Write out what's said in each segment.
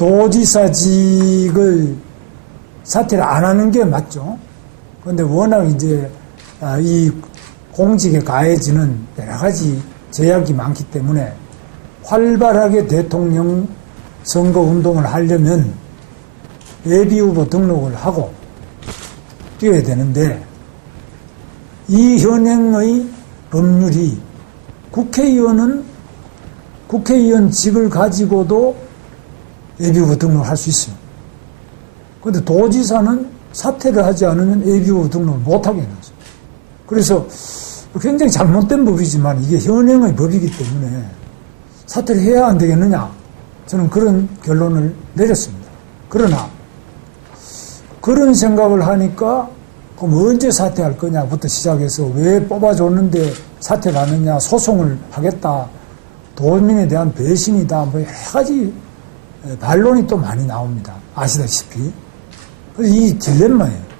도지사직을 사퇴를 안 하는 게 맞죠. 그런데 워낙 이제 아, 이 공직에 가해지는 여러 가지 제약이 많기 때문에 활발하게 대통령 선거 운동을 하려면 예비 후보 등록을 하고 뛰어야 되는데 이 현행의 법률이 국회의원은 국회의원직을 가지고도 예비후보 등록할 수 있어요. 그런데 도지사는 사퇴를 하지 않으면 예비후보 등록을 못하게 해놨어요. 그래서 굉장히 잘못된 법이지만 이게 현행의 법이기 때문에 사퇴를 해야 안 되겠느냐. 저는 그런 결론을 내렸습니다. 그러나 그런 생각을 하니까 그럼 언제 사퇴할 거냐부터 시작해서 왜 뽑아줬는데 사퇴를 하느냐 소송을 하겠다 도민에 대한 배신이다 뭐 여러 가지 반론이 또 많이 나옵니다. 아시다시피. 이 딜레마예요.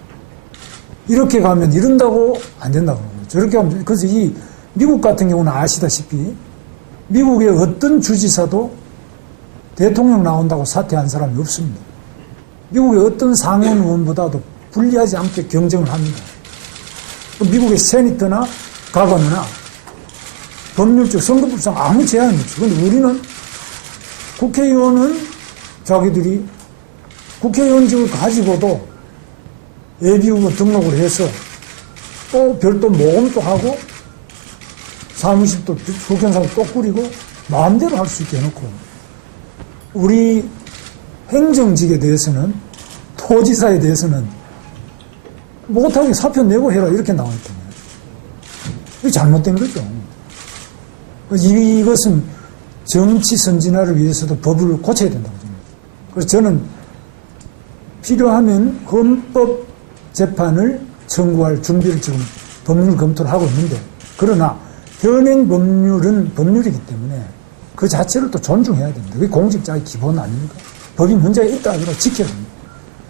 이렇게 가면 이런다고 안 된다고 그러고 저렇게 하면 그래서 이 미국 같은 경우는 아시다시피 미국의 어떤 주지사도 대통령 나온다고 사퇴한 사람이 없습니다. 미국의 어떤 상원 의원보다도 불리하지 않게 경쟁을 합니다. 미국의 세니터나 가거너나 법률적 선거법상 아무 제한이 없어요. 그런데 우리는 국회의원은 자기들이 국회의원직을 가지고도 예비후보 등록을 해서 또 별도 모금도 하고 사무실도 국회의원사도 또 꾸리고 마음대로 할 수 있게 해놓고 우리 행정직에 대해서는 토지사에 대해서는 못하게 사표 내고 해라 이렇게 나와 있거든요. 이게 잘못된 거죠. 이것은 정치 선진화를 위해서도 법을 고쳐야 된다고 생각합니다. 그래서 저는 필요하면 헌법 재판을 청구할 준비를 지금 법률 검토를 하고 있는데 그러나 현행 법률은 법률이기 때문에 그 자체를 또 존중해야 됩니다. 그게 공직자의 기본 아닙니까? 법이 문제가 있다 하더라도 지켜야 됩니다.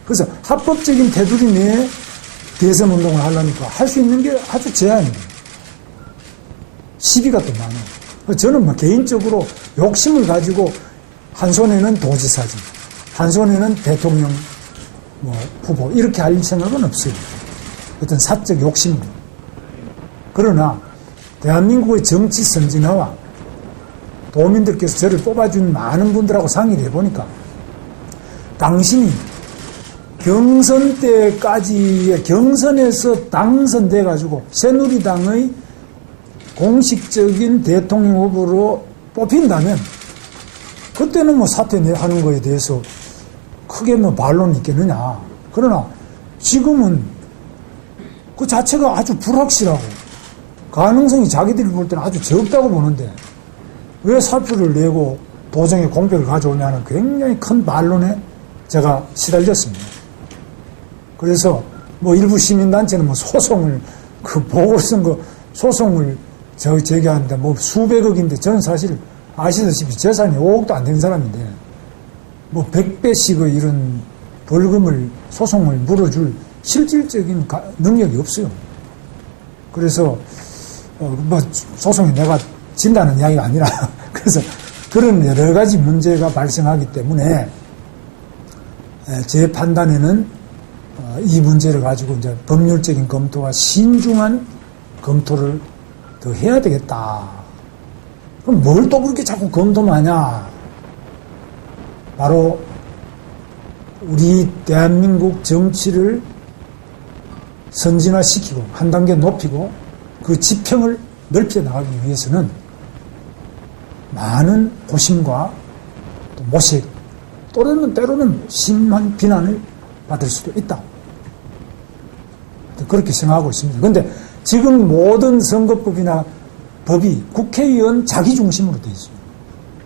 그래서 합법적인 테두리 내에 대선 운동을 하려니까 할 수 있는 게 아주 제한이에요. 시비가 또 많아요. 저는 뭐 개인적으로 욕심을 가지고 한 손에는 도지사직, 한 손에는 대통령 뭐 후보 이렇게 할 생각은 없어요. 어떤 사적 욕심으로. 그러나 대한민국의 정치 선진화와 도민들께서 저를 뽑아준 많은 분들하고 상의를 해보니까 당신이 경선 때까지의 경선에서 당선돼 가지고 새누리당의 공식적인 대통령 후보로 뽑힌다면 그때는 뭐 사퇴하는 거에 대해서 크게 뭐 반론이 있겠느냐. 그러나 지금은 그 자체가 아주 불확실하고 가능성이 자기들이 볼 때는 아주 적다고 보는데 왜 사표를 내고 도정의 공백을 가져오냐는 굉장히 큰 반론에 제가 시달렸습니다. 그래서 뭐 일부 시민단체는 뭐 소송을 그 보궐선거 소송을 저 제기하는데 뭐 수백억인데 저는 사실 아시다시피 재산이 5억도 안 되는 사람인데 뭐 100배씩의 이런 벌금을 소송을 물어줄 실질적인 능력이 없어요. 그래서 어 뭐 소송이 내가 진다는 이야기가 아니라 그래서 그런 여러 가지 문제가 발생하기 때문에 제 판단에는 어, 이 문제를 가지고 이제 법률적인 검토와 신중한 검토를 더 해야 되겠다. 그럼 뭘 또 그렇게 자꾸 검토만 하냐? 바로 우리 대한민국 정치를 선진화시키고 한 단계 높이고 그 지평을 넓혀 나가기 위해서는 많은 고심과 또 모색 또는 때로는 심한 비난을 받을 수도 있다. 그렇게 생각하고 있습니다. 그런데 지금 모든 선거법이나 법이 국회의원 자기 중심으로 되어 있어요.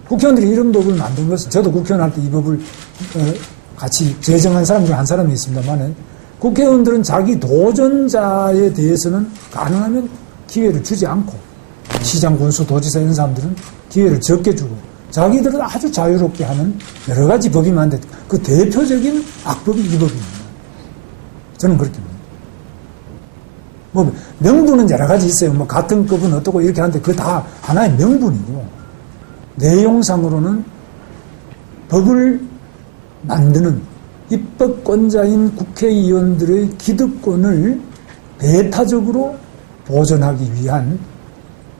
국회의원들이 이런 법을 만든 것은 저도 국회의원 할 때 이 법을 어, 같이 제정한 사람 중에 한 사람이 있습니다만은 국회의원들은 자기 도전자에 대해서는 가능하면 기회를 주지 않고 시장, 군수, 도지사 이런 사람들은 기회를 적게 주고 자기들은 아주 자유롭게 하는 여러 가지 법이 많은데 그 대표적인 악법이 이 법입니다. 저는 그렇게. 뭐 명분은 여러 가지 있어요. 뭐 같은 급은 어떻고 이렇게 하는데 그거 다 하나의 명분이고 내용상으로는 법을 만드는 입법권자인 국회의원들의 기득권을 배타적으로 보존하기 위한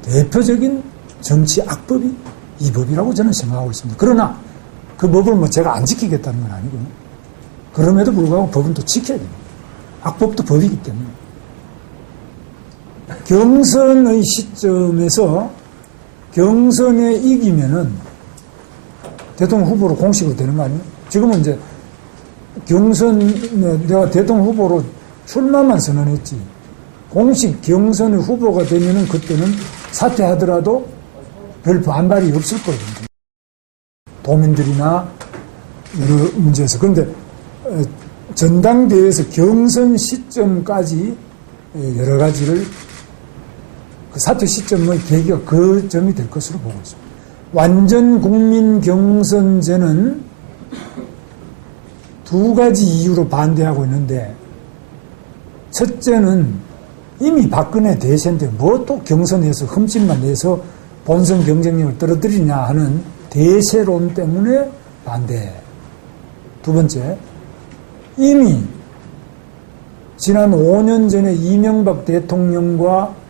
대표적인 정치 악법이 이 법이라고 저는 생각하고 있습니다. 그러나 그 법을 뭐 제가 안 지키겠다는 건 아니고요. 그럼에도 불구하고 법은 또 지켜야 됩니다. 악법도 법이기 때문에. 경선의 시점에서 경선에 이기면은 대통령 후보로 공식으로 되는 거 아니에요? 지금은 이제 경선, 내가 대통령 후보로 출마만 선언했지. 공식 경선의 후보가 되면은 그때는 사퇴하더라도 별 반발이 없을 거거든요. 도민들이나 여러 문제에서. 그런데 어, 전당대회에서 경선 시점까지 여러 가지를 그 사퇴 시점의 계기가 그 점이 될 것으로 보고 있습니다. 완전 국민 경선제는 두 가지 이유로 반대하고 있는데 첫째는 이미 박근혜 대세인데 뭐 또 경선에서 흠집만 내서 본선 경쟁력을 떨어뜨리냐 하는 대세론 때문에 반대. 두 번째, 이미 지난 5년 전에 이명박 대통령과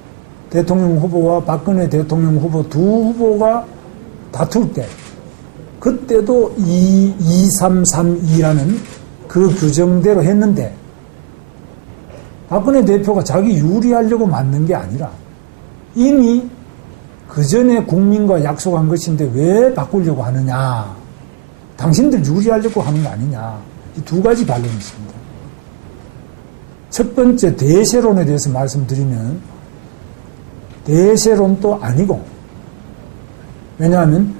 대통령 후보와 박근혜 대통령 후보 두 후보가 다툴 때 그때도 2, 2, 3, 3, 2라는 그 규정대로 했는데 박근혜 대표가 자기 유리하려고 만든 게 아니라 이미 그 전에 국민과 약속한 것인데 왜 바꾸려고 하느냐. 당신들 유리하려고 하는 거 아니냐. 이 두 가지 반론이 있습니다. 첫 번째 대세론에 대해서 말씀드리면 대세론도 아니고 왜냐하면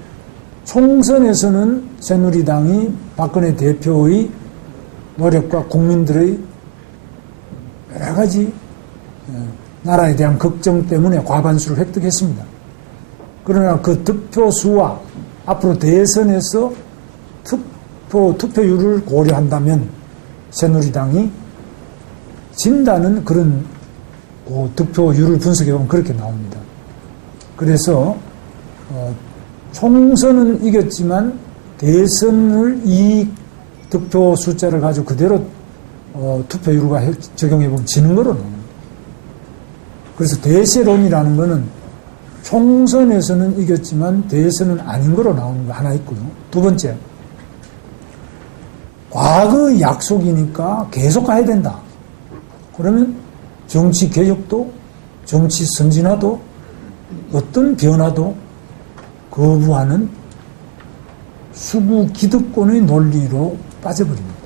총선에서는 새누리당이 박근혜 대표의 노력과 국민들의 여러 가지 어, 나라에 대한 걱정 때문에 과반수를 획득했습니다. 그러나 그 득표수와 앞으로 대선에서 투표, 투표율을 고려한다면 새누리당이 진다는 그런 그 득표율을 분석해 보면 그렇게 나옵니다. 그래서 어, 총선은 이겼지만 대선을 이 득표 숫자를 가지고 그대로 어, 투표율과 적용해 보면 지는 거로 나옵니다. 그래서 대세론이라는 것은 총선에서는 이겼지만 대선은 아닌 거로 나오는 거 하나 있고요. 두 번째, 과거 약속이니까 계속 가야 된다. 그러면 정치 개혁도 정치 선진화도 어떤 변화도 거부하는 수구 기득권의 논리로 빠져버립니다.